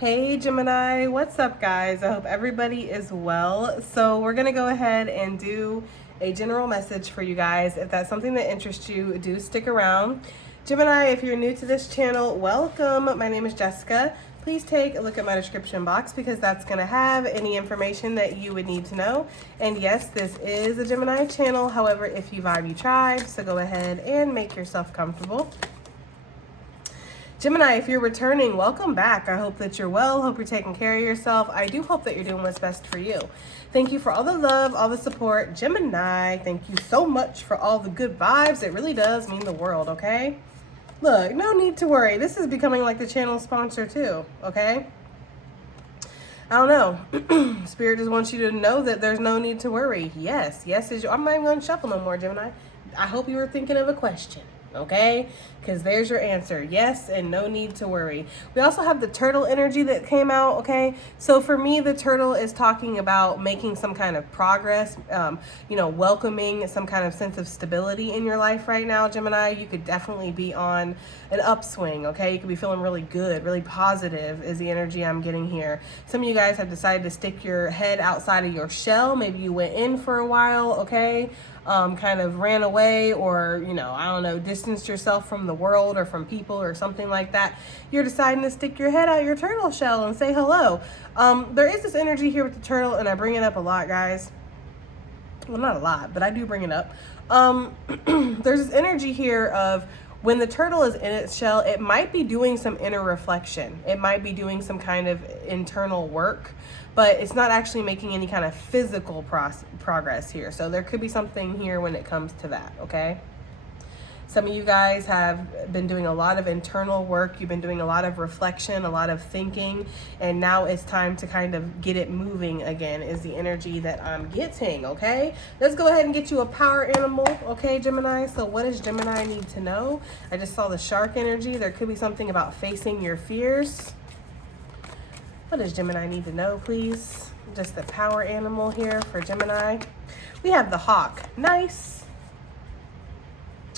Hey Gemini, what's up guys? I hope everybody is well. So we're gonna go ahead and do a general message for you guys. If that's something that interests you, do stick around. Gemini, if you're new to this channel, welcome. My name is Jessica. Please take a look at my description box because that's gonna have any information that you would need to know. And yes, this is a Gemini channel. However, if you vibe, you tribe. So go ahead and make yourself comfortable. Gemini, if you're returning, welcome back. I hope that you're well. Hope you're taking care of yourself. I do hope that you're doing what's best for you. Thank you for all the love, all the support. Gemini, thank you so much for all the good vibes. It really does mean the world, okay? Look, no need to worry. This is becoming like the channel sponsor too, okay? I don't know. Spirit just wants you to know that there's no need to worry. Yes is I'm not even going to shuffle no more, Gemini. I hope you were thinking of a question. Okay, because there's your answer. Yes, and no need to worry. We also have the turtle energy that came out. Okay, so for me, the turtle is talking about making some kind of progress, welcoming some kind of sense of stability in your life right now, Gemini. You could definitely be on an upswing. Okay, you could be feeling really good, really positive is the energy I'm getting here. Some of you guys have decided to stick your head outside of your shell. Maybe you went in for a while. Okay. Kind of ran away or, I don't know, distanced yourself from the world or from people or something like that. You're deciding to stick your head out your turtle shell and say hello. There is this energy here with the turtle, and I bring it up a lot, guys. Well, not a lot, but I do bring it up. There's this energy here of when the turtle is in its shell, it might be doing some inner reflection. It might be doing some kind of internal work, but it's not actually making any kind of physical progress here. So there could be something here when it comes to that, okay? Some of you guys have been doing a lot of internal work. You've been doing a lot of reflection, a lot of thinking, and now it's time to kind of get it moving again is the energy that I'm getting, okay? Let's go ahead and get you a power animal, okay, Gemini? So what does Gemini need to know? I just saw the shark energy. There could be something about facing your fears. What does Gemini need to know, please? Just the power animal here for Gemini. We have the hawk. Nice.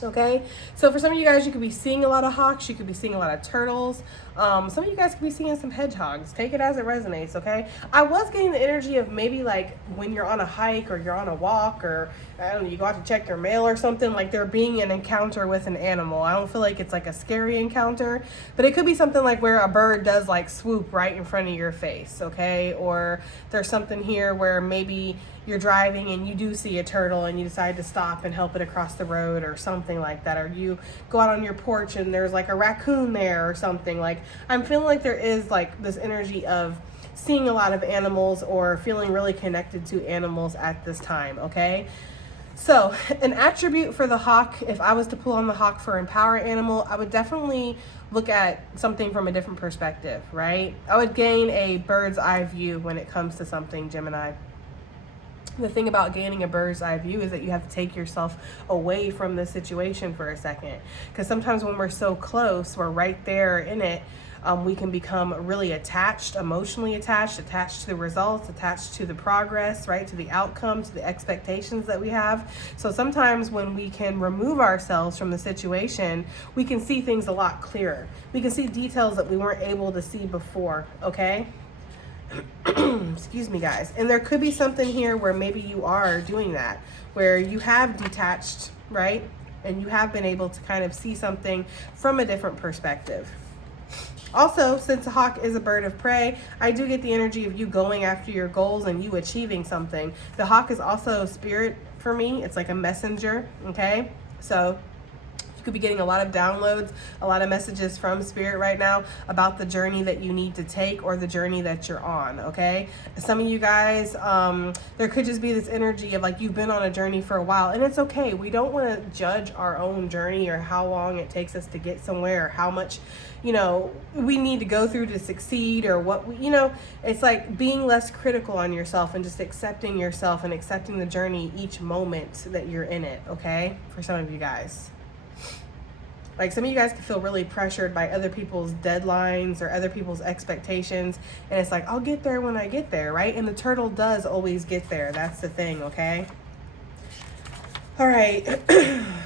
Okay, so for some of you guys, you could be seeing a lot of hawks. You could be seeing a lot of turtles. Some of you guys could be seeing some hedgehogs. Take it as it resonates, okay? I was getting the energy of maybe like when you're on a hike or you're on a walk or I don't know, you go out to check your mail or something, like there being an encounter with an animal. I don't feel like it's like a scary encounter, but it could be something like where a bird does like swoop right in front of your face, okay? Or there's something here where maybe you're driving and you do see a turtle and you decide to stop and help it across the road or something like that. Or you go out on your porch and there's like a raccoon there or something. Like I'm feeling like there is like this energy of seeing a lot of animals or feeling really connected to animals at this time, okay? So an attribute for the hawk, if I was to pull on the hawk for empower animal, I would definitely look at something from a different perspective, right? I would gain a bird's eye view when it comes to something, Gemini. The thing about gaining a bird's eye view is that you have to take yourself away from the situation for a second. Because sometimes when we're so close, we're right there in it, we can become really attached, emotionally attached to the results, attached to the progress, right? To the outcome, to the expectations that we have. So sometimes when we can remove ourselves from the situation, we can see things a lot clearer. We can see details that we weren't able to see before, okay? Excuse me, guys. And there could be something here where maybe you are doing that, where you have detached, right? And you have been able to kind of see something from a different perspective. Also, since a hawk is a bird of prey, I do get the energy of you going after your goals and you achieving something. The hawk is also spirit for me. It's like a messenger, okay? So could be getting a lot of downloads, a lot of messages from spirit right now about the journey that you need to take or the journey that you're on, okay? Some of you guys, there could just be this energy of like you've been on a journey for a while, and it's okay. We don't want to judge our own journey or how long it takes us to get somewhere or how much, we need to go through to succeed or what, it's like being less critical on yourself and just accepting yourself and accepting the journey each moment that you're in it, okay? For some of you guys. Like some of you guys can feel really pressured by other people's deadlines or other people's expectations. And it's like, I'll get there when I get there, right? And the turtle does always get there. That's the thing, okay? All right,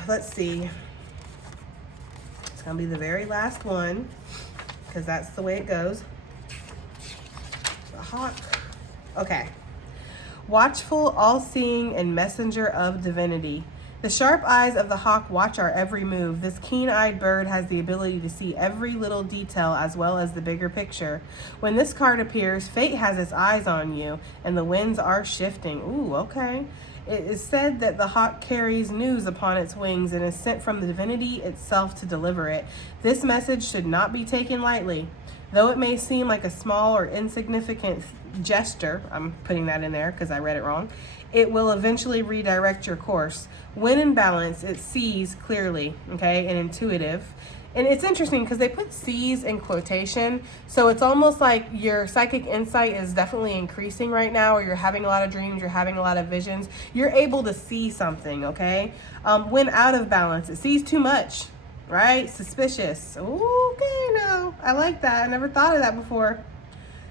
let's see. It's gonna be the very last one because that's the way it goes. hawk. Okay. Watchful, all-seeing, and messenger of divinity. The sharp eyes of the hawk watch our every move. This keen-eyed bird has the ability to see every little detail as well as the bigger picture. When this card appears, fate has its eyes on you, and the winds are shifting. Ooh, okay. It is said that the hawk carries news upon its wings and is sent from the divinity itself to deliver it. This message should not be taken lightly. Though it may seem like a small or insignificant gesture, I'm putting that in there because I read it wrong, it will eventually redirect your course. When in balance, it sees clearly, okay, and intuitive. And it's interesting because they put sees in quotation, so it's almost like your psychic insight is definitely increasing right now, or you're having a lot of dreams, you're having a lot of visions. You're able to see something, okay? When out of balance, it sees too much, right? Suspicious. Okay, no, I like that. I never thought of that before.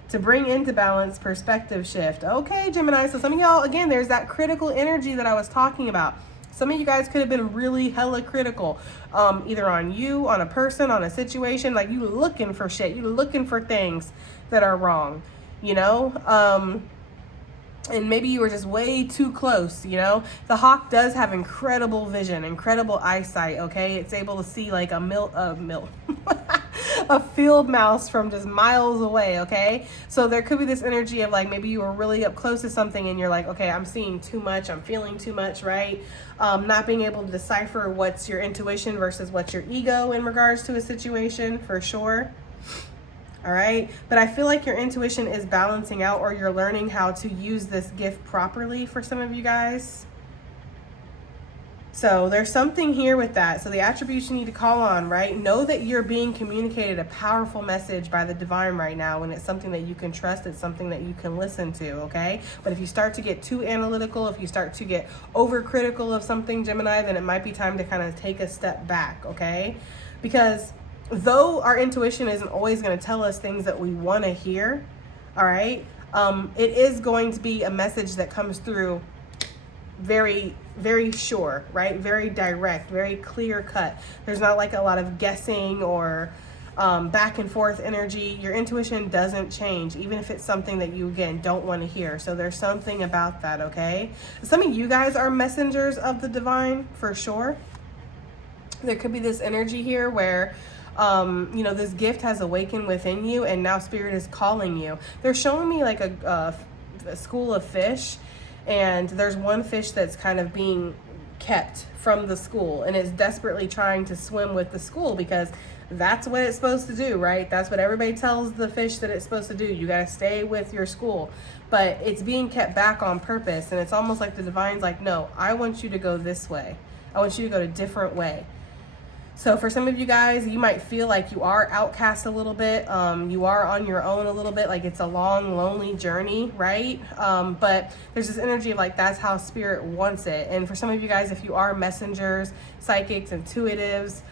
To bring into balance, perspective shift. Okay, Gemini, so some of y'all, again, there's that critical energy that I was talking about. Some of you guys could have been really hella critical, either on you, on a person, on a situation. Like, you looking for shit. You looking for things that are wrong, you know? And maybe you were just way too close, you know? The hawk does have incredible vision, incredible eyesight, okay? It's able to see like a field mouse from just miles away, okay? So there could be this energy of like, maybe you were really up close to something and you're like, okay, I'm seeing too much, I'm feeling too much, right? Not being able to decipher what's your intuition versus what's your ego in regards to a situation, for sure. All right, but I feel like your intuition is balancing out, or you're learning how to use this gift properly for some of you guys. So there's something here with that. So the attributes you need to call on, right? Know that you're being communicated a powerful message by the divine right now, and it's something that you can trust. It's something that you can listen to, okay? But if you start to get too analytical, if you start to get overcritical of something, Gemini, then it might be time to kind of take a step back, okay? Because though our intuition isn't always going to tell us things that we want to hear, all right, it is going to be a message that comes through very, very sure, right? Very direct, very clear cut. There's not like a lot of guessing or back and forth energy. Your intuition doesn't change, even if it's something that you, again, don't want to hear. So there's something about that, okay? Some of you guys are messengers of the divine, for sure. There could be this energy here where you know, this gift has awakened within you, and now spirit is calling you. They're showing me like a school of fish, and there's one fish that's kind of being kept from the school, and it's desperately trying to swim with the school because that's what it's supposed to do, right? That's what everybody tells the fish that it's supposed to do. You got to stay with your school, but it's being kept back on purpose, and it's almost like the divine's like, no, I want you to go this way. I want you to go a different way. So for some of you guys, you might feel like you are outcast a little bit. You are on your own a little bit, like it's a long, lonely journey, right? But there's this energy of like, that's how spirit wants it. And for some of you guys, if you are messengers, psychics, intuitives,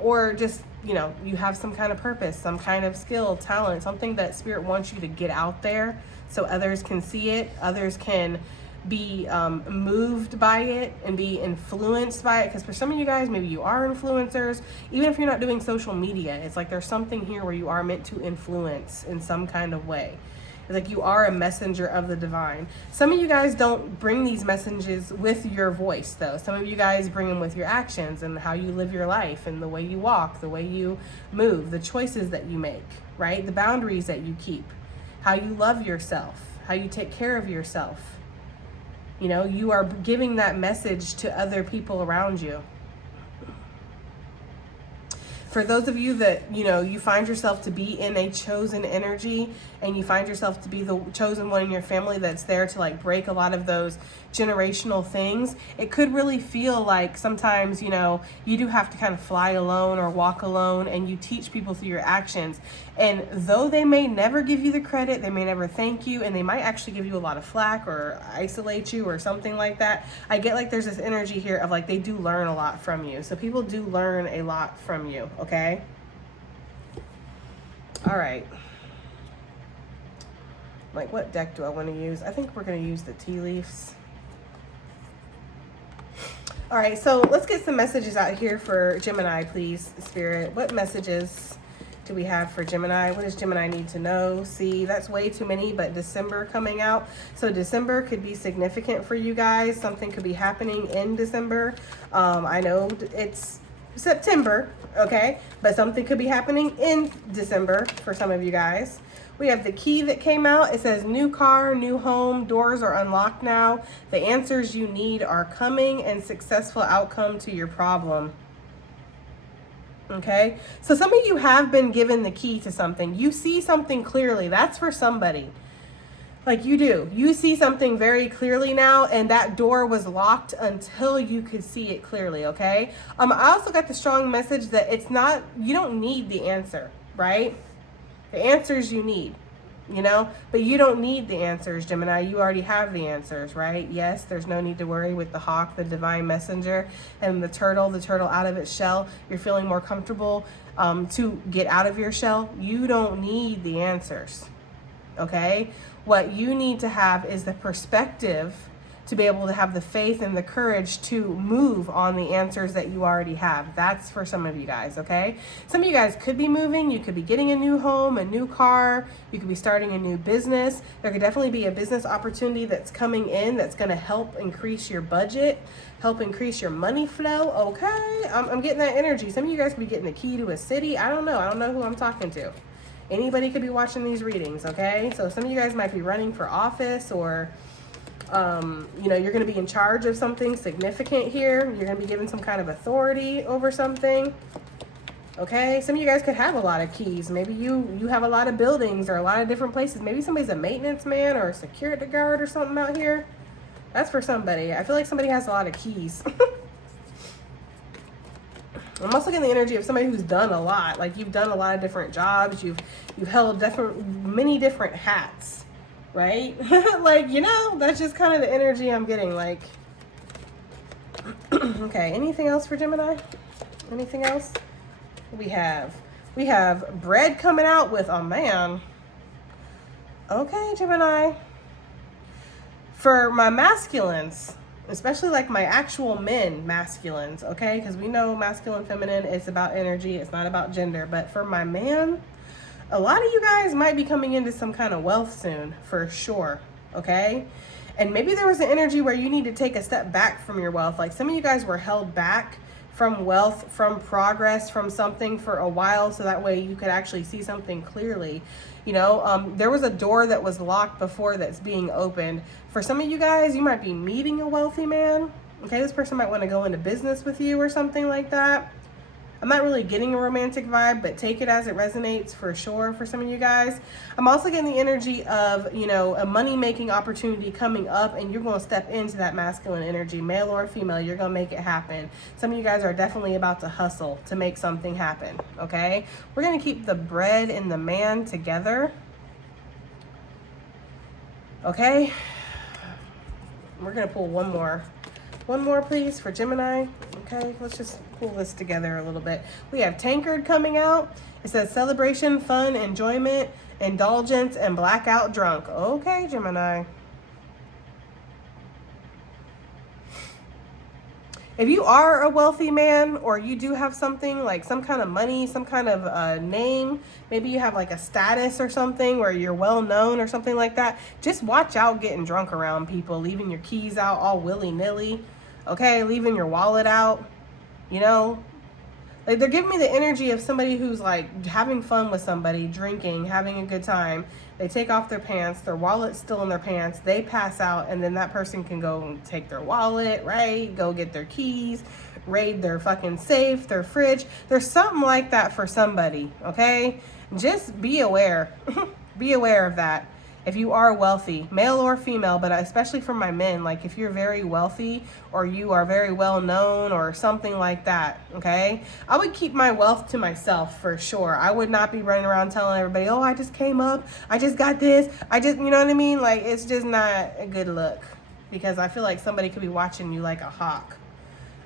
or just, you know, you have some kind of purpose, some kind of skill, talent, something that spirit wants you to get out there so others can see it, others can be moved by it and be influenced by it. Because for some of you guys, maybe you are influencers. Even if you're not doing social media, it's like there's something here where you are meant to influence in some kind of way. It's like you are a messenger of the divine. Some of you guys don't bring these messages with your voice, though. Some of you guys bring them with your actions and how you live your life and the way you walk, the way you move, the choices that you make, right? The boundaries that you keep, how you love yourself, how you take care of yourself. You know, you are giving that message to other people around you. For those of you that, you know, you find yourself to be in a chosen energy, and you find yourself to be the chosen one in your family that's there to like break a lot of those generational things, it could really feel like sometimes, you know, you do have to kind of fly alone or walk alone, and you teach people through your actions. And though they may never give you the credit, they may never thank you, and they might actually give you a lot of flack or isolate you or something like that, I get like there's this energy here of like they do learn a lot from you. So people do learn a lot from you, okay? All right. Like, what deck do I want to use? I think we're going to use the tea leaves. All right, so let's get some messages out here for Gemini, please, Spirit. What messages do we have for Gemini? What does Gemini need to know? See, that's way too many, but December coming out. So December could be significant for you guys. Something could be happening in December. I know it's September, okay? But something could be happening in December for some of you guys. We have the key that came out. It says new car, new home, doors are unlocked now. The answers you need are coming and successful outcome to your problem. Okay, so some of you have been given the key to something. You see something clearly. That's for somebody. Like you do. You see something very clearly now, and that door was locked until you could see it clearly, okay? I also got the strong message that it's not, you don't need the answer, right? The answers you need, you know, but you don't need the answers, Gemini. You already have the answers, right? Yes, there's no need to worry with the hawk, the divine messenger, and the turtle out of its shell. You're feeling more comfortable to get out of your shell. You don't need the answers, okay? What you need to have is the perspective to be able to have the faith and the courage to move on the answers that you already have. That's for some of you guys, okay? Some of you guys could be moving. You could be getting a new home, a new car. You could be starting a new business. There could definitely be a business opportunity that's coming in that's going to help increase your budget, help increase your money flow, okay? I'm getting that energy. Some of you guys could be getting the key to a city. I don't know who I'm talking to. Anybody could be watching these readings, okay? So some of you guys might be running for office, or you know, you're going to be in charge of something significant here. You're going to be given some kind of authority over something. Okay, some of you guys could have a lot of keys. Maybe you have a lot of buildings or a lot of different places. Maybe somebody's a maintenance man or a security guard or something out here. That's for somebody. I feel like somebody has a lot of keys. I'm also getting the energy of somebody who's done a lot. Like you've done a lot of different jobs. You've held many different hats. Right? Like, you know, that's just kind of the energy I'm getting. Like, okay, anything else for Gemini? Anything else? We have bread coming out with a man. Okay, Gemini. For my masculines, especially like my actual men masculines, okay? Because we know masculine, feminine, it's about energy. It's not about gender. But for my man, a lot of you guys might be coming into some kind of wealth soon, for sure, okay? And maybe there was an energy where you need to take a step back from your wealth. Like some of you guys were held back from wealth, from progress, from something for a while, so that way you could actually see something clearly. You know, there was a door that was locked before that's being opened. For some of you guys, you might be meeting a wealthy man, okay? This person might want to go into business with you or something like that. I'm not really getting a romantic vibe, but take it as it resonates for sure for some of you guys. I'm also getting the energy of, you know, a money-making opportunity coming up, and you're going to step into that masculine energy, male or female. You're going to make it happen. Some of you guys are definitely about to hustle to make something happen, okay? We're going to keep the bread and the man together, okay? We're going to pull one more. One more, please, for Gemini. Okay, let's just pull this together a little bit. We have Tankard coming out. It says celebration, fun, enjoyment, indulgence, and blackout drunk. Okay, Gemini. If you are a wealthy man, or you do have something like some kind of money, some kind of name, maybe you have like a status or something where you're well known or something like that, just watch out getting drunk around people, leaving your keys out all willy-nilly. Okay, leaving your wallet out, you know, like they're giving me the energy of somebody who's like having fun with somebody, drinking, having a good time. They take off their pants, their wallet's still in their pants, they pass out, and then that person can go and take their wallet, right? Go get their keys, raid their fucking safe, their fridge. There's something like that for somebody, okay? Just be aware. Be aware of that. If you are wealthy, male or female, but especially for my men, like if you're very wealthy or you are very well known or something like that, okay? I would keep my wealth to myself for sure. I would not be running around telling everybody, oh, I just came up, I just got this, you know what I mean? Like, it's just not a good look, because I feel like somebody could be watching you like a hawk.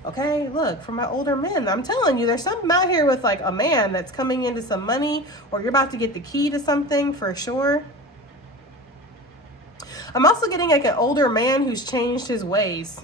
Okay, look, for my older men, I'm telling you, there's something out here with like a man that's coming into some money, or you're about to get the key to something for sure. I'm also getting like an older man who's changed his ways.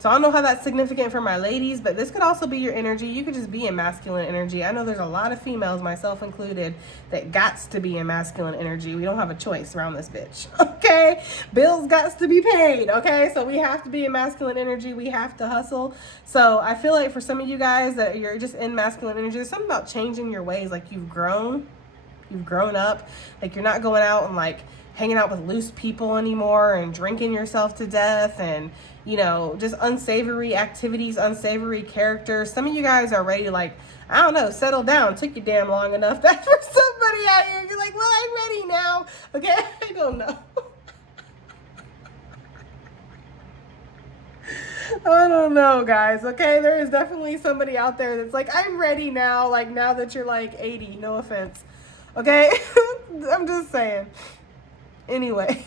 So I don't know how that's significant for my ladies, but this could also be your energy. You could just be in masculine energy. I know there's a lot of females, myself included, that gots to be in masculine energy. We don't have a choice around this bitch, okay? Bills gots to be paid, okay? So we have to be in masculine energy. We have to hustle. So I feel like for some of you guys that you're just in masculine energy, there's something about changing your ways. Like you've grown up. Like you're not going out and like hanging out with loose people anymore and drinking yourself to death and, you know, just unsavory activities, unsavory characters. Some of you guys are ready to, like, I don't know, settle down. Took you damn long enough. That's for somebody out here. You're like, well, I'm ready now. Okay, I don't know. I don't know, guys. Okay, there is definitely somebody out there that's like, I'm ready now. Like now that you're like 80, no offense. Okay, I'm just saying. Anyway.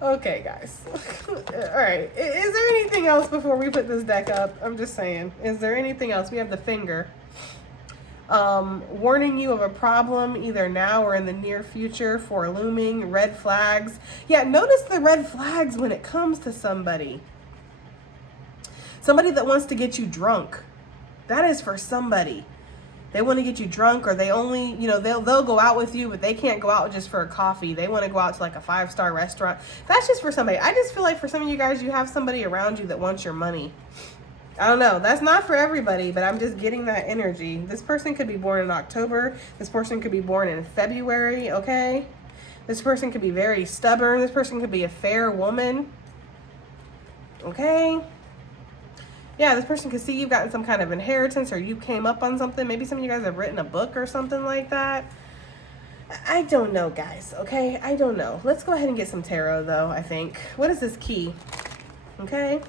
Okay, guys. All right. Is there anything else before we put this deck up? I'm just saying. Is there anything else? We have the finger. Warning you of a problem either now or in the near future for looming. Red flags. Yeah, notice the red flags when it comes to somebody. Somebody that wants to get you drunk. That is for somebody. They want to get you drunk, or they only, you know, they'll go out with you, but they can't go out just for a coffee. They want to go out to like a 5-star restaurant. That's just for somebody. I just feel like for some of you guys, you have somebody around you that wants your money. I don't know. That's not for everybody, but I'm just getting that energy. This person could be born in October. This person could be born in February, okay? This person could be very stubborn. This person could be a fair woman, okay? Yeah, this person could see you've gotten some kind of inheritance or you came up on something. Maybe some of you guys have written a book or something like that. I don't know, guys, okay? I don't know. Let's go ahead and get some tarot, though, I think. What is this key? Okay?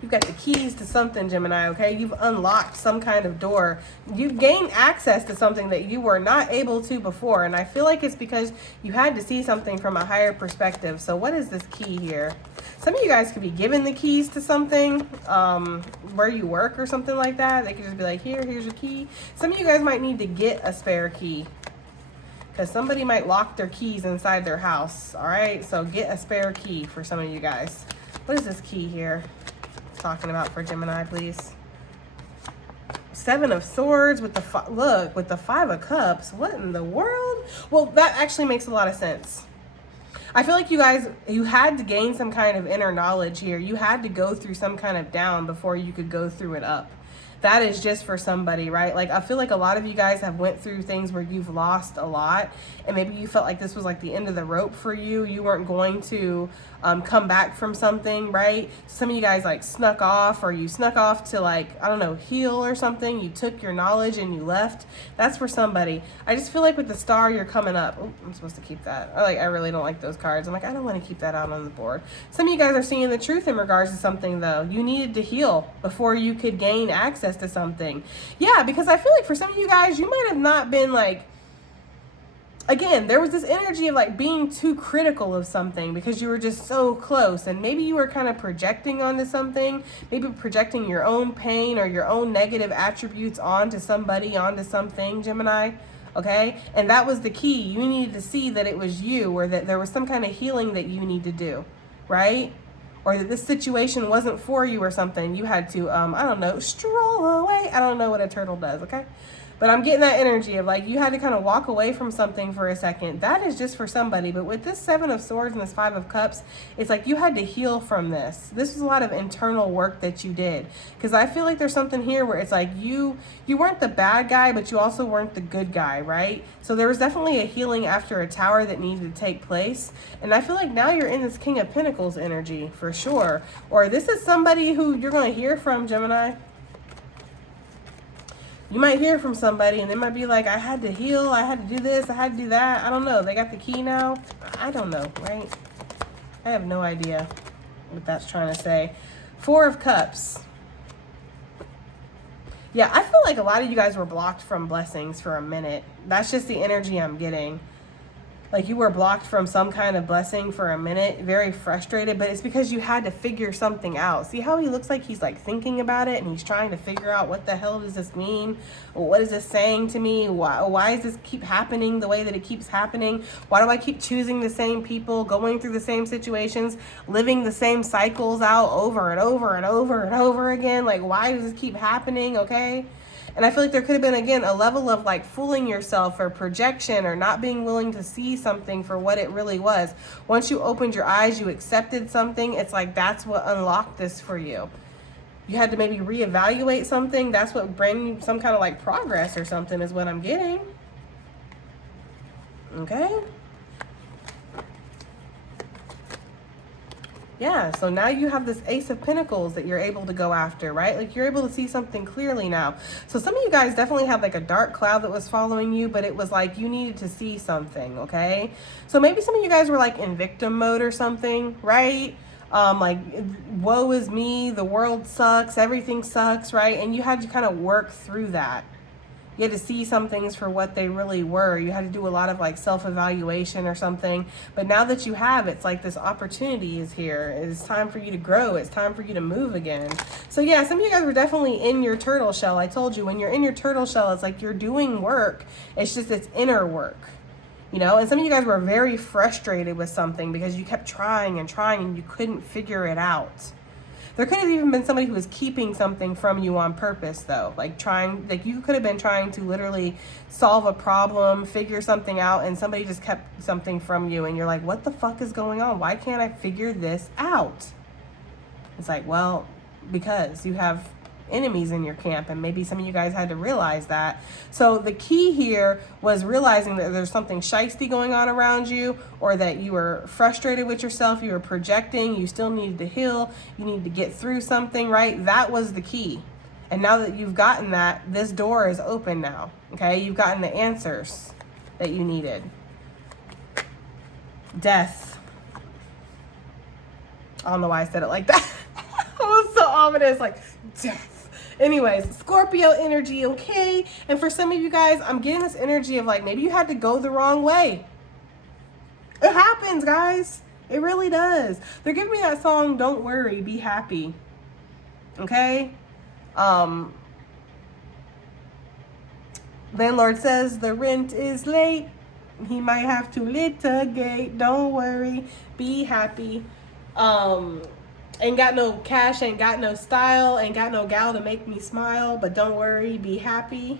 You've got the keys to something, Gemini, okay? You've unlocked some kind of door. You've gained access to something that you were not able to before, and I feel like it's because you had to see something from a higher perspective. So what is this key here? Some of you guys could be given the keys to something, where you work or something like that. They could just be like, here's your key. Some of you guys might need to get a spare key because somebody might lock their keys inside their house, all right? So get a spare key for some of you guys. What is this key here talking about for Gemini, please? 7 of Swords with the, look, with the 5 of Cups. What in the world? Well, that actually makes a lot of sense. I feel like you guys, you had to gain some kind of inner knowledge here. You had to go through some kind of down before you could go through it up. That is just for somebody, right? Like, I feel like a lot of you guys have went through things where you've lost a lot, and maybe you felt like this was like the end of the rope for you. You weren't going to come back from something, right? Some of you guys like snuck off, or you snuck off to, like, I don't know, heal or something. You took your knowledge and you left. That's for somebody. I just feel like with the star, you're coming up. Oh, I'm supposed to keep that. I really don't like those cards. I'm like, I don't want to keep that out on the board. Some of you guys are seeing the truth in regards to something, though. You needed to heal before you could gain access to something. Yeah, because I feel like for some of you guys, you might have not been like, again, there was this energy of like being too critical of something because you were just so close, and maybe you were kind of projecting onto something, maybe projecting your own pain or your own negative attributes onto somebody, onto something, Gemini, okay? And that was the key. You needed to see that it was you, or that there was some kind of healing that you need to do, right? Or that this situation wasn't for you or something. You had to, I don't know, stroll away. I don't know what a turtle does, okay? But I'm getting that energy of like you had to kind of walk away from something for a second. That is just for somebody. But with this 7 of Swords and this 5 of Cups, it's like you had to heal from this. This was a lot of internal work that you did. Because I feel like there's something here where it's like you weren't the bad guy, but you also weren't the good guy, right? So there was definitely a healing after a tower that needed to take place. And I feel like now you're in this King of Pentacles energy for sure. Or this is somebody who you're going to hear from, Gemini. You might hear from somebody and they might be like, I had to heal, I had to do this, I had to do that. I don't know. They got the key now. I don't know, right? I have no idea what that's trying to say. 4 of Cups. Yeah, I feel like a lot of you guys were blocked from blessings for a minute. That's just the energy I'm getting. Like you were blocked from some kind of blessing for a minute, very frustrated, but it's because you had to figure something out. See how he looks like he's like thinking about it and he's trying to figure out what the hell does this mean? What is this saying to me? Why does this keep happening the way that it keeps happening? Why do I keep choosing the same people, going through the same situations, living the same cycles out over and over and over and over again? Like, why does this keep happening? Okay. And I feel like there could have been, again, a level of like fooling yourself or projection or not being willing to see something for what it really was. Once you opened your eyes, you accepted something. It's like that's what unlocked this for you. You had to maybe reevaluate something. That's what bring some kind of like progress or something is what I'm getting. Okay. Yeah, so now you have this Ace of Pentacles that you're able to go after, right? Like you're able to see something clearly now. So some of you guys definitely had like a dark cloud that was following you, but it was like you needed to see something, okay? So maybe some of you guys were like in victim mode or something, right? Like woe is me, the world sucks, everything sucks, right? And you had to kind of work through that. You had to see some things for what they really were. You had to do a lot of like self-evaluation or something. But now that you have, it's like this opportunity is here. It's time for you to grow. It's time for you to move again. So yeah, some of you guys were definitely in your turtle shell. I told you, when you're in your turtle shell, it's like you're doing work. It's just it's inner work. You know, and some of you guys were very frustrated with something because you kept trying and trying and you couldn't figure it out. There could have even been somebody who was keeping something from you on purpose, though. Like you could have been trying to literally solve a problem, figure something out, and somebody just kept something from you. And you're like, what the fuck is going on? Why can't I figure this out? It's like, well, because you have enemies in your camp, and maybe some of you guys had to realize that. So the key here was realizing that there's something shiesty going on around you, or that you were frustrated with yourself, you were projecting, you still needed to heal, you needed to get through something, right? That was the key. And now that you've gotten that, this door is open now, okay? You've gotten the answers that you needed. Death. I don't know why I said it like that. It was so ominous, like death. Anyways, Scorpio energy, okay? And for some of you guys, I'm getting this energy of like, maybe you had to go the wrong way. It happens, guys. It really does. They're giving me that song, Don't Worry, Be Happy. Okay? Landlord says the rent is late. He might have to litigate. Don't worry, be happy. Ain't got no cash, ain't got no style, ain't got no gal to make me smile, but don't worry, be happy.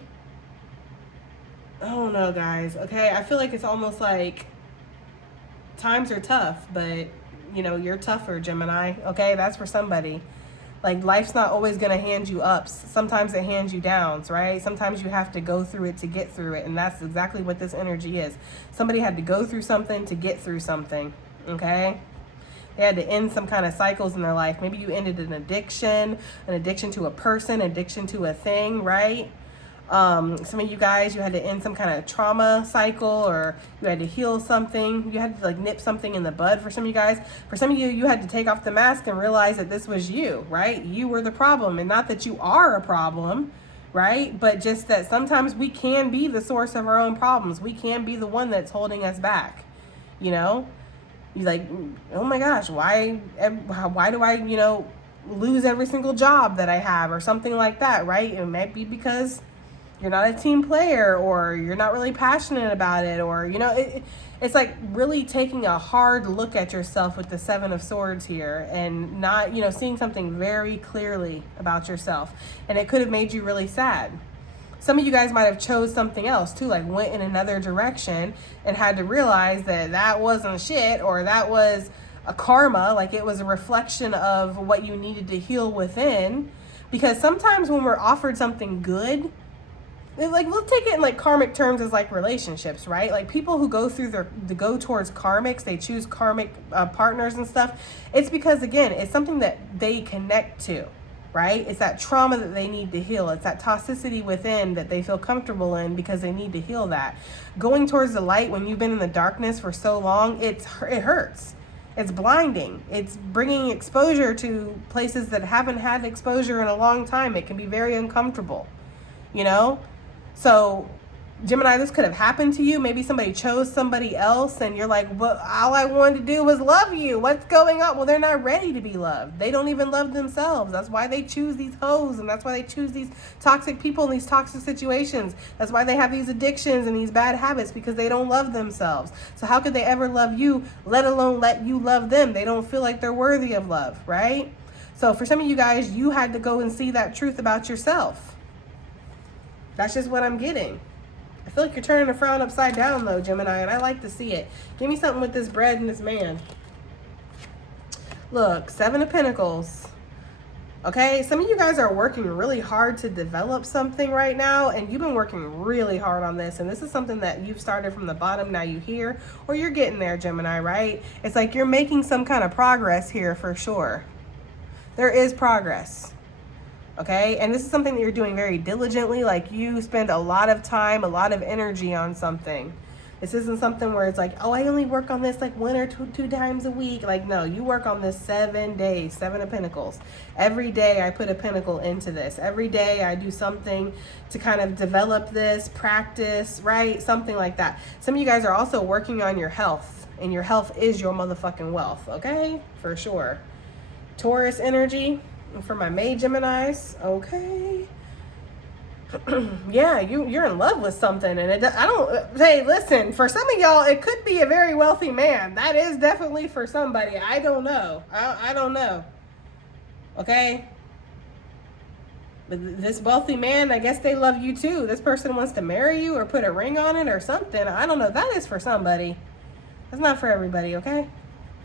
I don't know, guys, okay? I feel like it's almost like times are tough, but, you know, you're tougher, Gemini, okay? That's for somebody. Like, life's not always going to hand you ups. Sometimes it hands you downs, right? Sometimes you have to go through it to get through it, and that's exactly what this energy is. Somebody had to go through something to get through something, okay? They had to end some kind of cycles in their life. Maybe you ended an addiction to a person, addiction to a thing, right? Some of you guys, you had to end some kind of trauma cycle, or you had to heal something. You had to like nip something in the bud for some of you guys. For some of you, you had to take off the mask and realize that this was you, right? You were the problem, and not that you are a problem, right? But just that sometimes we can be the source of our own problems. We can be the one that's holding us back, you know? You're like, oh my gosh, why do I, you know, lose every single job that I have, or something like that, right? It might be because you're not a team player, or you're not really passionate about it, or, you know, it's like really taking a hard look at yourself with the Seven of Swords here, and not, you know, seeing something very clearly about yourself. And it could have made you really sad. Some of you guys might have chose something else too, like went in another direction and had to realize that that wasn't shit, or that was a karma, like it was a reflection of what you needed to heal within. Because sometimes when we're offered something good, like we'll take it in like karmic terms as like relationships, right? Like people who go through go towards karmics, they choose karmic partners and stuff. It's because, again, it's something that they connect to. Right? It's that trauma that they need to heal. It's that toxicity within that they feel comfortable in because they need to heal that. Going towards the light when you've been in the darkness for so long, it hurts. It's blinding. It's bringing exposure to places that haven't had exposure in a long time. It can be very uncomfortable, you know? So Gemini, this could have happened to you. Maybe somebody chose somebody else and you're like, well, all I wanted to do was love you. What's going on? Well, they're not ready to be loved. They don't even love themselves. That's why they choose these hoes, and that's why they choose these toxic people in these toxic situations. That's why they have these addictions and these bad habits, because they don't love themselves. So how could they ever love you, let alone let you love them? They don't feel like they're worthy of love, right? So for some of you guys, you had to go and see that truth about yourself. That's just what I'm getting. I feel like you're turning the frown upside down, though, Gemini, and I like to see it. Give me something with this bread and this man. Look, 7 of Pentacles. Okay, some of you guys are working really hard to develop something right now, and you've been working really hard on this, and this is something that you've started from the bottom, now you here, or you're getting there, Gemini, right? It's like you're making some kind of progress here for sure. There is progress. Okay, and this is something that you're doing very diligently. Like, you spend a lot of time, a lot of energy on something. This isn't something where it's like, oh, I only work on this like 1 or 2 times a week. Like, no, you work on this 7 days, 7 of Pentacles. Every day I put a pentacle into this. Every day I do something to kind of develop this, practice, right? Something like that. Some of you guys are also working on your health, and your health is your motherfucking wealth, okay? For sure. Taurus energy. For my May Geminis, okay. Yeah, you're in love with something, and hey, listen, for some of y'all, it could be a very wealthy man. That is definitely for somebody. I don't know. I don't know. Okay. But this wealthy man, I guess they love you too. This person wants to marry you or put a ring on it or something. I don't know. That is for somebody. That's not for everybody, okay?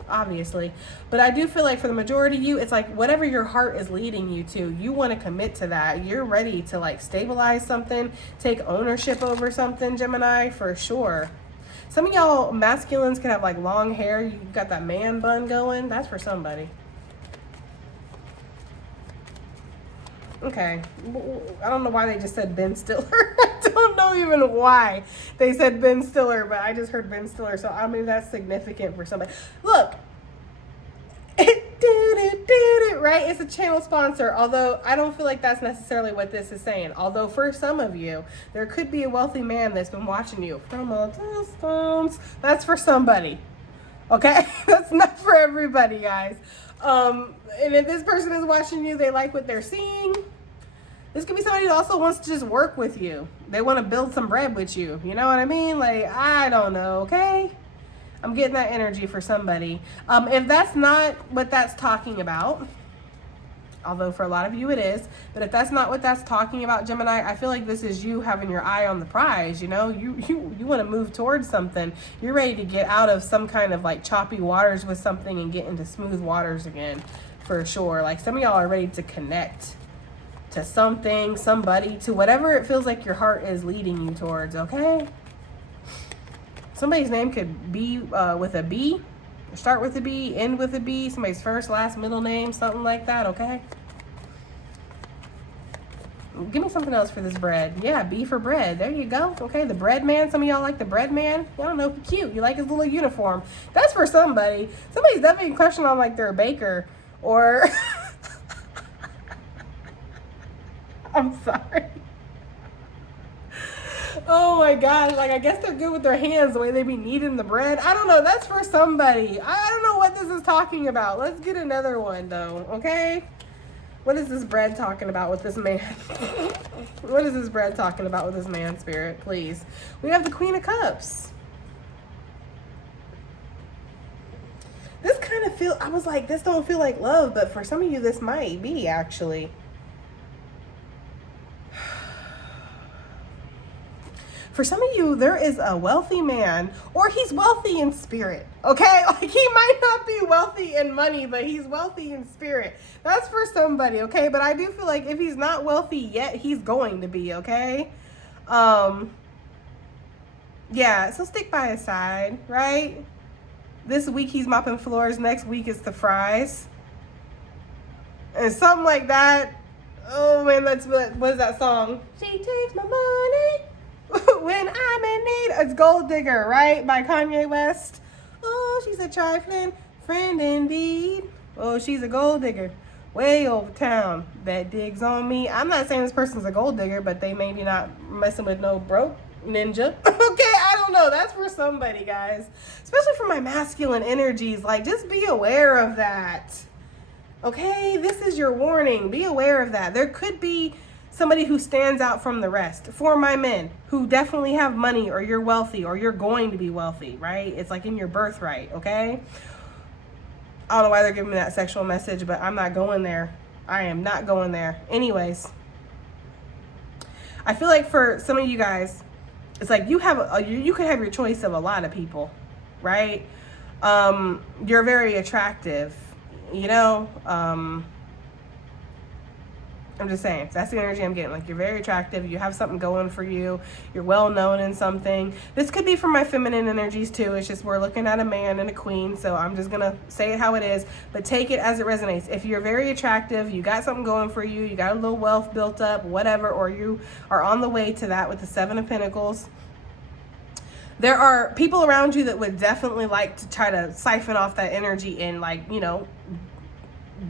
Obviously. But I do feel like for the majority of you, it's like whatever your heart is leading you to, you want to commit to that. You're ready to like stabilize something, take ownership over something, Gemini, for sure. Some of y'all masculines can have like long hair. You got that man bun going. That's for somebody. Okay. I don't know why they just said Ben Stiller. I don't know even why they said Ben Stiller, but I just heard Ben Stiller, so I mean that's significant for somebody. Look, right? It's a channel sponsor, although I don't feel like that's necessarily what this is saying. Although for some of you, there could be a wealthy man that's been watching you from a distance. That's for somebody. Okay? That's not for everybody, guys. And if this person is watching you, they like what they're seeing. This could be somebody who also wants to just work with you. They want to build some bread with you. You know what I mean? Like, I don't know, okay? I'm getting that energy for somebody. If that's not what that's talking about, although for a lot of you it is, but if that's not what that's talking about, Gemini, I feel like this is you having your eye on the prize. You know, you want to move towards something. You're ready to get out of some kind of like choppy waters with something and get into smooth waters again, for sure. Like, some of y'all are ready to connect to something, somebody, to whatever it feels like your heart is leading you towards, okay? Somebody's name could be with a B, start with a B, end with a B, somebody's first, last, middle name, something like that, okay? Give me something else for this bread. Yeah, B for bread. There you go. Okay, the bread man. Some of y'all like the bread man. I don't know, cute. You like his little uniform. That's for somebody. Somebody's definitely questioning on like they're a baker or... I'm sorry. Oh my gosh, like I guess they're good with their hands the way they be kneading the bread. I don't know, that's for somebody. I don't know what this is talking about. Let's get another one though, okay? What is this bread talking about with this man? What is this bread talking about with this man, Spirit, please? We have the Queen of Cups. This kind of feel, I was like, this don't feel like love, but for some of you this might be actually. For some of you, there is a wealthy man, or he's wealthy in spirit, okay? Like, he might not be wealthy in money, but he's wealthy in spirit. That's for somebody, okay? But I do feel like if he's not wealthy yet, he's going to be, okay? Yeah, so stick by his side, right? This week he's mopping floors, next week it's the fries. And something like that. Oh man, what is that song? She takes my money. When I'm in need. It's Gold Digger, right? By Kanye West. Oh, she's a trifling friend indeed. Oh, she's a gold digger. Way over town that digs on me. I'm not saying this person's a gold digger, but they maybe not messing with no broke ninja. Okay, I don't know. That's for somebody, guys. Especially for my masculine energies. Like, just be aware of that. Okay, this is your warning. Be aware of that. There could be somebody who stands out from the rest. For my men who definitely have money, or you're wealthy, or you're going to be wealthy, right? It's like in your birthright, okay? I don't know why they're giving me that sexual message, but I'm not going there. I am not going there. Anyways, I feel like for some of you guys, it's like you could have your choice of a lot of people, right? You're very attractive, you know? I'm just saying, that's the energy I'm getting. Like, you're very attractive, you have something going for you, you're well known in something. This could be from my feminine energies too. It's just we're looking at a man and a queen, so I'm just gonna say it how it is, but take it as it resonates. If you're very attractive, you got something going for you, you got a little wealth built up, whatever, or you are on the way to that with the Seven of Pentacles, there are people around you that would definitely like to try to siphon off that energy and, like, you know,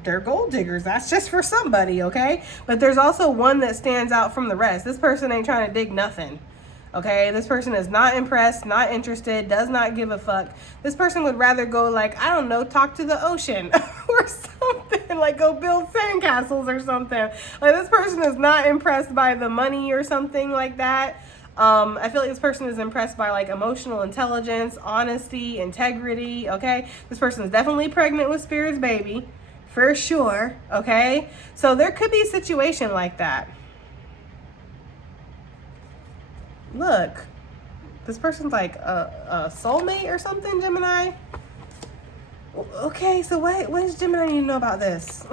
they're gold diggers. That's just for somebody, okay? But there's also one that stands out from the rest. This person ain't trying to dig nothing, okay? This person is not impressed, not interested, does not give a fuck. This person would rather go, like, I don't know, talk to the ocean or something, like go build sandcastles or something. Like, this person is not impressed by the money or something like that. I feel like this person is impressed by, like, emotional intelligence, honesty, integrity, okay? This person is definitely pregnant with Spirit's baby. For sure, okay? So there could be a situation like that. Look, this person's like a soulmate or something, Gemini. Okay, so what does Gemini need to know about this?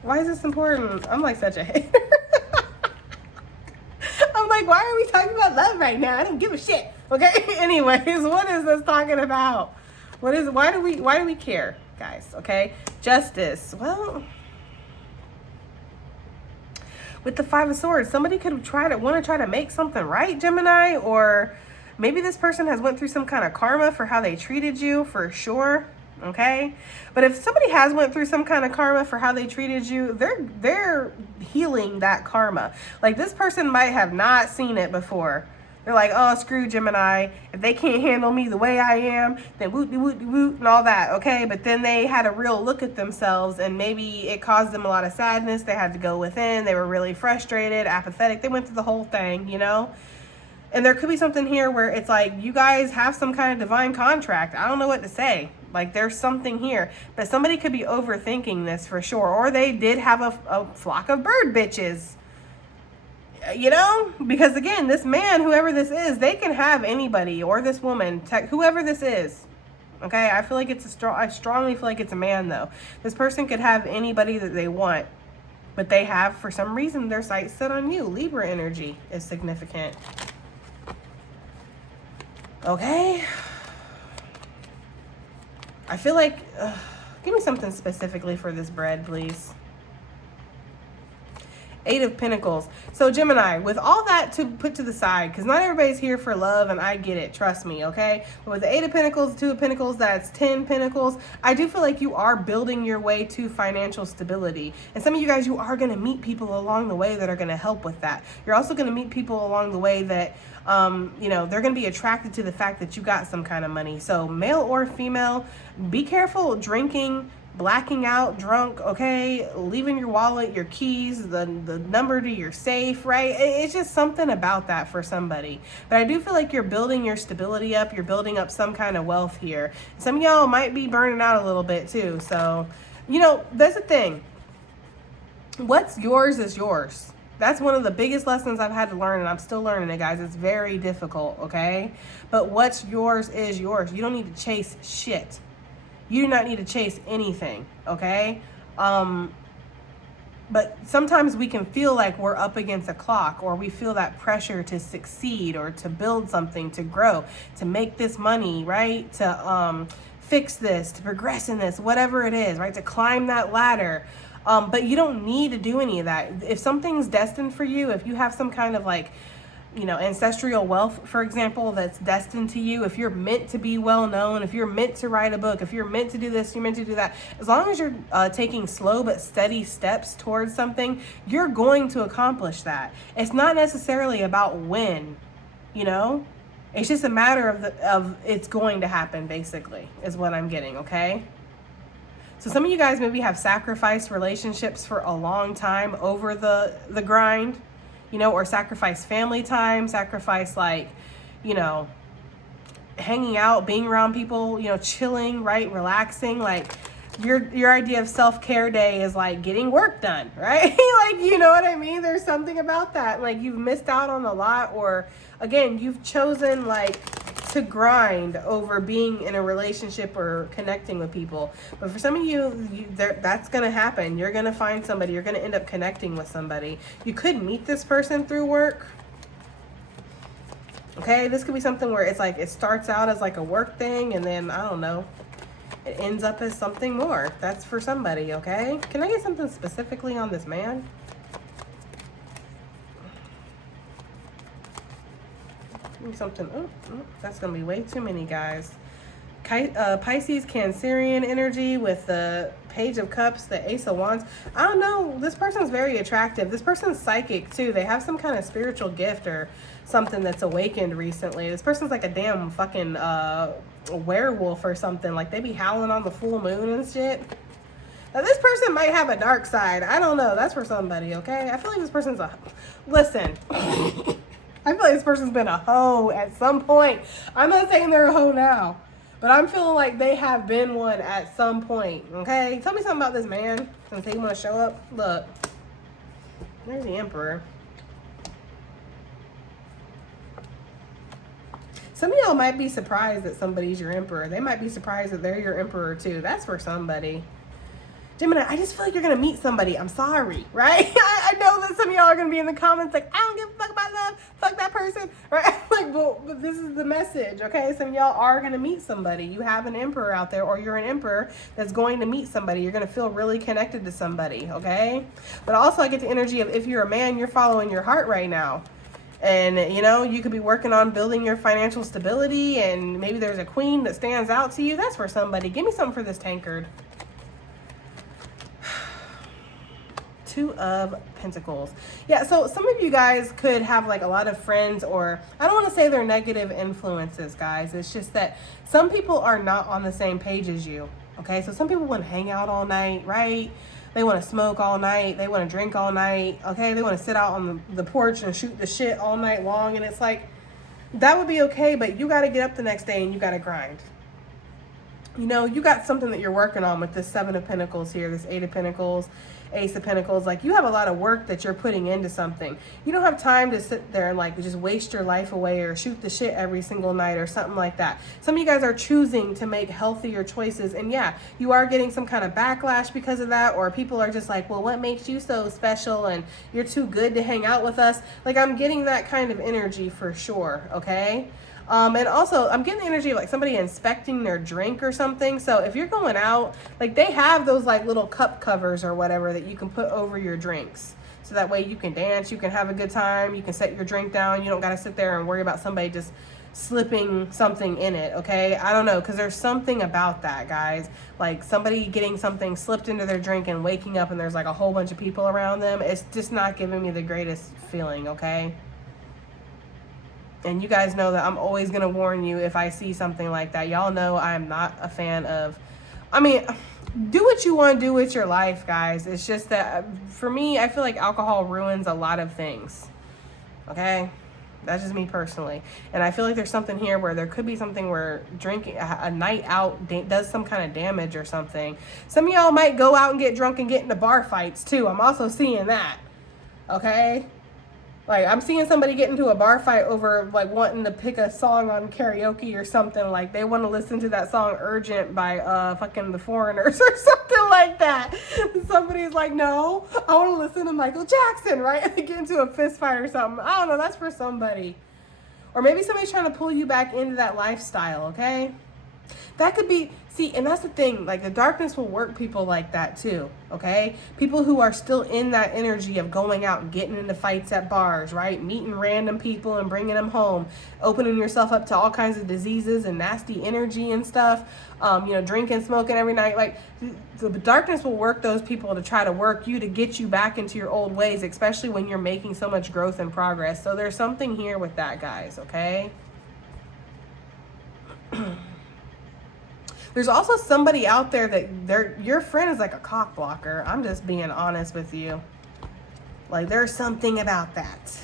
Why is this important? I'm like such a hater. I'm like, why are we talking about love right now? I don't give a shit. Okay, anyways, what is this talking about? Why do we care, guys? Okay, justice. Well, with the Five of Swords, somebody could want to try to make something right, Gemini, or maybe this person has went through some kind of karma for how they treated you, for sure. Okay, but if somebody has went through some kind of karma for how they treated you, they're healing that karma. Like, this person might have not seen it before. They're like, oh, screw Gemini. If they can't handle me the way I am, then woot and all that, okay? But then they had a real look at themselves, and maybe it caused them a lot of sadness. They had to go within. They were really frustrated, apathetic. They went through the whole thing, you know? And there could be something here where it's like, you guys have some kind of divine contract. I don't know what to say. Like, there's something here. But somebody could be overthinking this for sure. Or they did have a flock of bird bitches. You know, because again, this man, whoever this is, they can have anybody, or this woman, whoever this is. Okay, I feel like I strongly feel like it's a man though. This person could have anybody that they want, but they have, for some reason, their sights set on you. Libra energy is significant. Okay. I feel like, give me something specifically for this bread, please. Eight of Pentacles. So Gemini, with all that to put to the side, because not everybody's here for love, and I get it, trust me, okay? But with the Eight of Pentacles, Two of Pentacles, that's 10 Pentacles. I do feel like you are building your way to financial stability. And some of you guys, you are going to meet people along the way that are going to help with that. You're also going to meet people along the way that, you know, they're going to be attracted to the fact that you got some kind of money. So male or female, be careful drinking, blacking out, drunk, okay, leaving your wallet, your keys, the number to your safe, right? It's just something about that for somebody. But I do feel like you're building your stability up. You're building up some kind of wealth here. Some of y'all might be burning out a little bit too. So, you know, that's the thing. What's yours is yours. That's one of the biggest lessons I've had to learn, and I'm still learning it, guys. It's very difficult, okay? But what's yours is yours. You don't need to chase shit. You do not need to chase anything, okay? But sometimes we can feel like we're up against a clock, or we feel that pressure to succeed, or to build something, to grow, to make this money, right? To fix this, to progress in this, whatever it is, right? To climb that ladder. But you don't need to do any of that. If something's destined for you, if you have some kind of, like, you know, ancestral wealth, for example, that's destined to you, if you're meant to be well known, if you're meant to write a book, if you're meant to do this, you're meant to do that, as long as you're taking slow but steady steps towards something, you're going to accomplish that. It's not necessarily about when, you know? It's just a matter of it's going to happen, basically, is what I'm getting, okay? So some of you guys maybe have sacrificed relationships for a long time over the grind, you know, or sacrifice family time, sacrifice, like, you know, hanging out, being around people, you know, chilling, right? Relaxing. Like your idea of self-care day is like getting work done, right? Like, you know what I mean? There's something about that. Like you've missed out on a lot, or again, you've chosen like to grind over being in a relationship or connecting with people. But for some of you, that's going to happen. You're going to find somebody. You're going to end up connecting with somebody. You could meet this person through work. Okay, this could be something where it's like it starts out as like a work thing, and then I don't know, it ends up as something more. That's for somebody, okay? Can I get something specifically on this man? Give me something. Oh, that's gonna be way too many, guys. Pisces, Cancerian energy with the Page of Cups, the Ace of Wands. I don't know. This person's very attractive. This person's psychic too. They have some kind of spiritual gift or something that's awakened recently. This person's like a damn fucking werewolf or something. Like they be howling on the full moon and shit. Now this person might have a dark side. I don't know. That's for somebody, okay? I feel like this person's a... Listen. I feel like this person's been a hoe at some point. I'm not saying they're a hoe now, but I'm feeling like they have been one at some point, okay? Tell me something about this man, since they want to show up. Look, there's the Emperor. Some of y'all might be surprised that somebody's your Emperor. They might be surprised that they're your Emperor too. That's for somebody. Gemini, I just feel like you're going to meet somebody. I'm sorry, right? I know that some of y'all are going to be in the comments like, I don't give a fuck about love. Fuck that person, right? Like, but this is the message, okay? Some of y'all are going to meet somebody. You have an Emperor out there, or you're an Emperor that's going to meet somebody. You're going to feel really connected to somebody, okay? But also I get the energy of if you're a man, you're following your heart right now. And, you know, you could be working on building your financial stability, and maybe there's a queen that stands out to you. That's for somebody. Give me something for this tankard. Two of Pentacles. Yeah, so some of you guys could have like a lot of friends, or I don't want to say they're negative influences, guys. It's just that some people are not on the same page as you. Okay, so some people want to hang out all night, right? They want to smoke all night. They want to drink all night. Okay, they want to sit out on the porch and shoot the shit all night long. And it's like, that would be okay, but you got to get up the next day and you got to grind. You know, you got something that you're working on with this Seven of Pentacles here, this Eight of Pentacles, Ace of Pentacles. Like, you have a lot of work that you're putting into something. You don't have time to sit there and like just waste your life away or shoot the shit every single night or something like that. Some of you guys are choosing to make healthier choices, and yeah, you are getting some kind of backlash because of that, or people are just like, well, what makes you so special and you're too good to hang out with us? Like, I'm getting that kind of energy for sure, okay? And also I'm getting the energy of like somebody inspecting their drink or something. So if you're going out, like they have those like little cup covers or whatever that you can put over your drinks. So that way you can dance, you can have a good time, you can set your drink down. You don't got to sit there and worry about somebody just slipping something in it, okay? I don't know, because there's something about that, guys. Like somebody getting something slipped into their drink and waking up and there's like a whole bunch of people around them. It's just not giving me the greatest feeling, okay? And you guys know that I'm always going to warn you if I see something like that. Y'all know I'm not a fan of, I mean, do what you want to do with your life, guys. It's just that for me, I feel like alcohol ruins a lot of things. Okay? That's just me personally. And I feel like there's something here where there could be something where drinking a night out does some kind of damage or something. Some of y'all might go out and get drunk and get into bar fights too. I'm also seeing that. Okay? Like, I'm seeing somebody get into a bar fight over, like, wanting to pick a song on karaoke or something. Like, they want to listen to that song Urgent by fucking the Foreigners or something like that. Somebody's like, no, I want to listen to Michael Jackson, right? And they get into a fist fight or something. I don't know. That's for somebody. Or maybe somebody's trying to pull you back into that lifestyle, okay? That could be, see, and that's the thing, like the darkness will work people like that too, okay? People who are still in that energy of going out and getting into fights at bars, right? Meeting random people and bringing them home, opening yourself up to all kinds of diseases and nasty energy and stuff, drinking, smoking every night. Like the darkness will work those people to try to work you to get you back into your old ways, especially when you're making so much growth and progress. So there's something here with that, guys, okay? There's also somebody out there that your friend is like a cock blocker. I'm just being honest with you. Like there's something about that.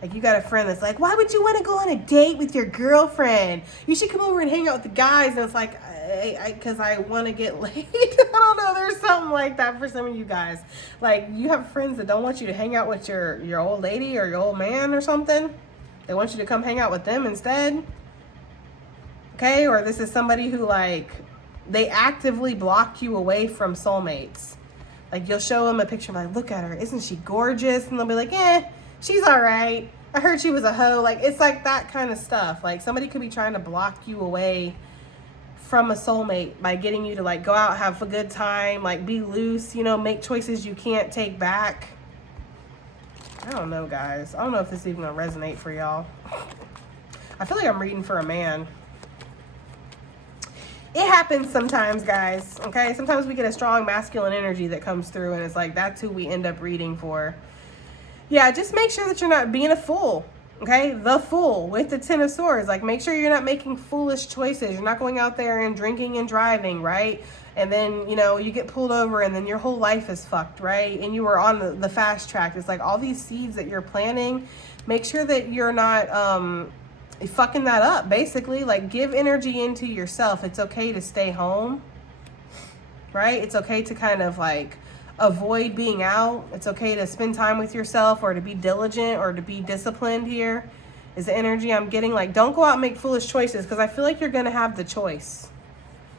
Like you got a friend that's like, why would you want to go on a date with your girlfriend? You should come over and hang out with the guys. And it's like, because I want to get laid. I don't know. There's something like that for some of you guys. Like you have friends that don't want you to hang out with your old lady or your old man or something. They want you to come hang out with them instead. Okay, or this is somebody who like, they actively block you away from soulmates. Like you'll show them a picture like, look at her, isn't she gorgeous? And they'll be like, she's all right. I heard she was a hoe. Like it's like that kind of stuff. Like somebody could be trying to block you away from a soulmate by getting you to like go out, have a good time, like be loose, make choices you can't take back. I don't know, guys. I don't know if this is even gonna resonate for y'all. I feel like I'm reading for a man. It happens sometimes, guys, okay? Sometimes we get a strong masculine energy that comes through, and it's like that's who we end up reading for. Yeah, just make sure that you're not being a fool, okay? The fool with the Ten of Swords. Like, make sure you're not making foolish choices. You're not going out there and drinking and driving, right? And then, you get pulled over, and then your whole life is fucked, right? And you were on the fast track. It's like all these seeds that you're planting, make sure that you're not fucking that up, basically. Like give energy into yourself. It's okay to stay home, right? It's okay to kind of like avoid being out. It's okay to spend time with yourself or to be diligent or to be disciplined. Here is the energy I'm getting. Like don't go out and make foolish choices, because I feel like you're gonna have the choice.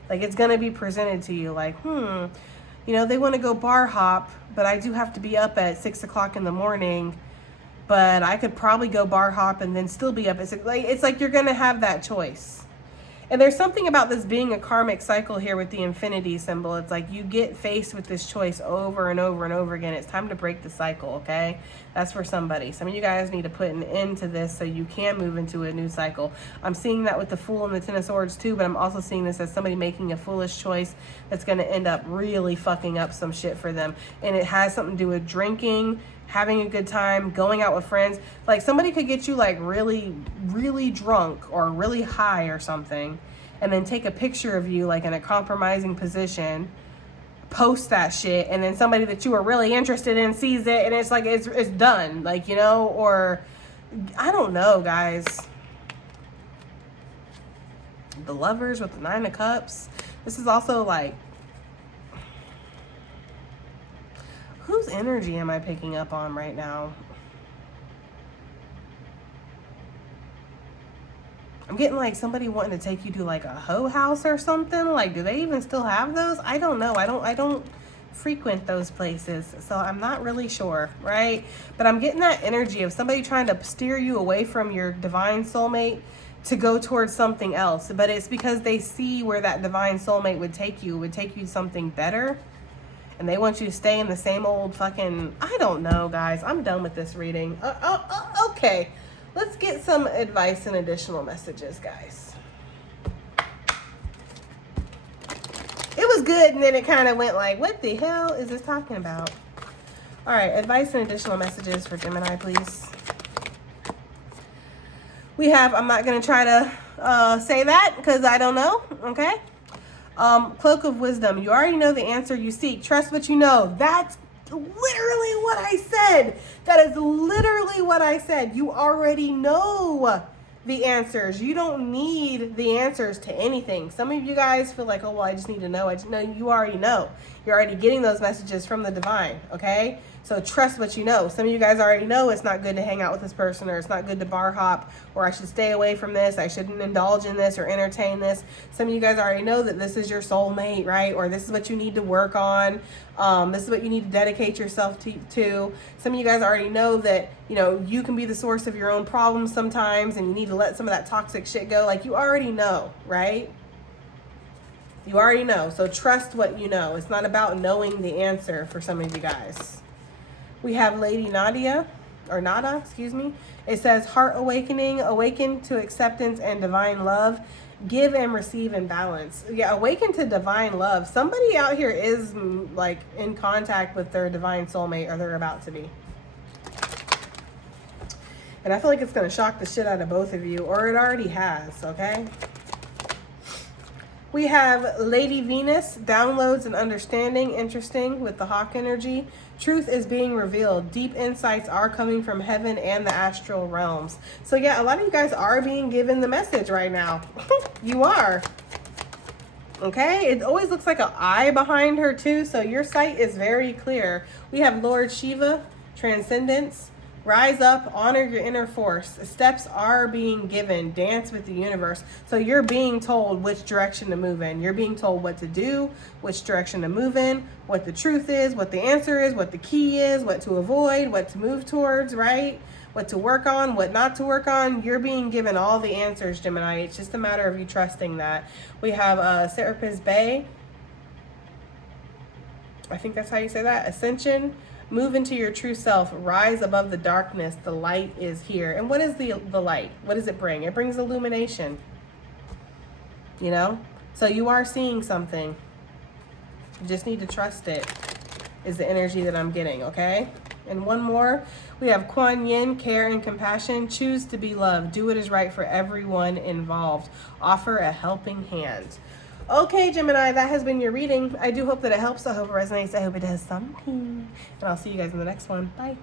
Like it's gonna be presented to you like, they want to go bar hop, but I do have to be up at 6 o'clock in the morning. But I could probably go bar hop and then still be up at 6. Like, it's like you're going to have that choice. And there's something about this being a karmic cycle here with the infinity symbol. It's like you get faced with this choice over and over and over again. It's time to break the cycle, okay? That's for somebody. Some of you guys need to put an end to this so you can move into a new cycle. I'm seeing that with the Fool and the Ten of Swords too, but I'm also seeing this as somebody making a foolish choice that's going to end up really fucking up some shit for them. And it has something to do with drinking, having a good time, going out with friends. Like somebody could get you like really, really drunk or really high or something, and then take a picture of you like in a compromising position, post that shit, and then somebody that you were really interested in sees it, and it's like it's done, like, or I don't know, guys. The Lovers with the Nine of Cups. This is also like, whose energy am I picking up on right now? I'm getting like somebody wanting to take you to like a hoe house or something. Like, do they even still have those? I don't know. I don't frequent those places, so I'm not really sure, right? But I'm getting that energy of somebody trying to steer you away from your divine soulmate to go towards something else. But it's because they see where that divine soulmate would take you to something better. And they want you to stay in the same old fucking, I don't know, guys. I'm done with this reading. Okay. Let's get some advice and additional messages, guys. It was good, and then it kind of went like, what the hell is this talking about? All right, advice and additional messages for Gemini, please. We have, I'm not going to try to say that because I don't know, okay? Cloak of Wisdom. You already know the answer you seek. Trust what you know. That's literally what I said. That is literally what I said. You already know the answers. You don't need the answers to anything. Some of you guys feel like, oh, well, I just need to know. I just know. You already know. You're already getting those messages from the divine, okay? So trust what you know. Some of you guys already know it's not good to hang out with this person, or it's not good to bar hop, or I should stay away from this. I shouldn't indulge in this or entertain this. Some of you guys already know that this is your soulmate, right? Or this is what you need to work on. This is what you need to dedicate yourself to. Some of you guys already know that, you can be the source of your own problems sometimes, and you need to let some of that toxic shit go. Like, you already know, right? You already know. So trust what you know. It's not about knowing the answer for some of you guys. We have Lady Nadia, or Nada, excuse me. It says heart awakening, awaken to acceptance and divine love. Give and receive in balance. Yeah, awaken to divine love. Somebody out here is like in contact with their divine soulmate, or they're about to be. And I feel like it's going to shock the shit out of both of you, or it already has, okay? We have Lady Venus, downloads and understanding, interesting with the hawk energy. Truth is being revealed. Deep insights are coming from heaven and the astral realms. So yeah, a lot of you guys are being given the message right now. You are. Okay, it always looks like an eye behind her too, so your sight is very clear. We have Lord Shiva, transcendence. Rise up, honor your inner force. Steps are being given. Dance with the universe. So you're being told which direction to move in. You're being told what to do, which direction to move in, what the truth is, what the answer is, what the key is, what to avoid, what to move towards, right? What to work on, what not to work on. You're being given all the answers, Gemini. It's just a matter of you trusting that. We have Serapis Bay. I think that's how you say that. Ascension. Move into your true self. Rise above the darkness. The light is here. And what is the light? What does it bring? It brings illumination. You know? So you are seeing something. You just need to trust it, is the energy that I'm getting, okay? And one more. We have Kuan Yin, care and compassion. Choose to be loved. Do what is right for everyone involved. Offer a helping hand. Okay, Gemini, that has been your reading. I do hope that it helps. I hope it resonates. I hope it does something. And I'll see you guys in the next one. Bye.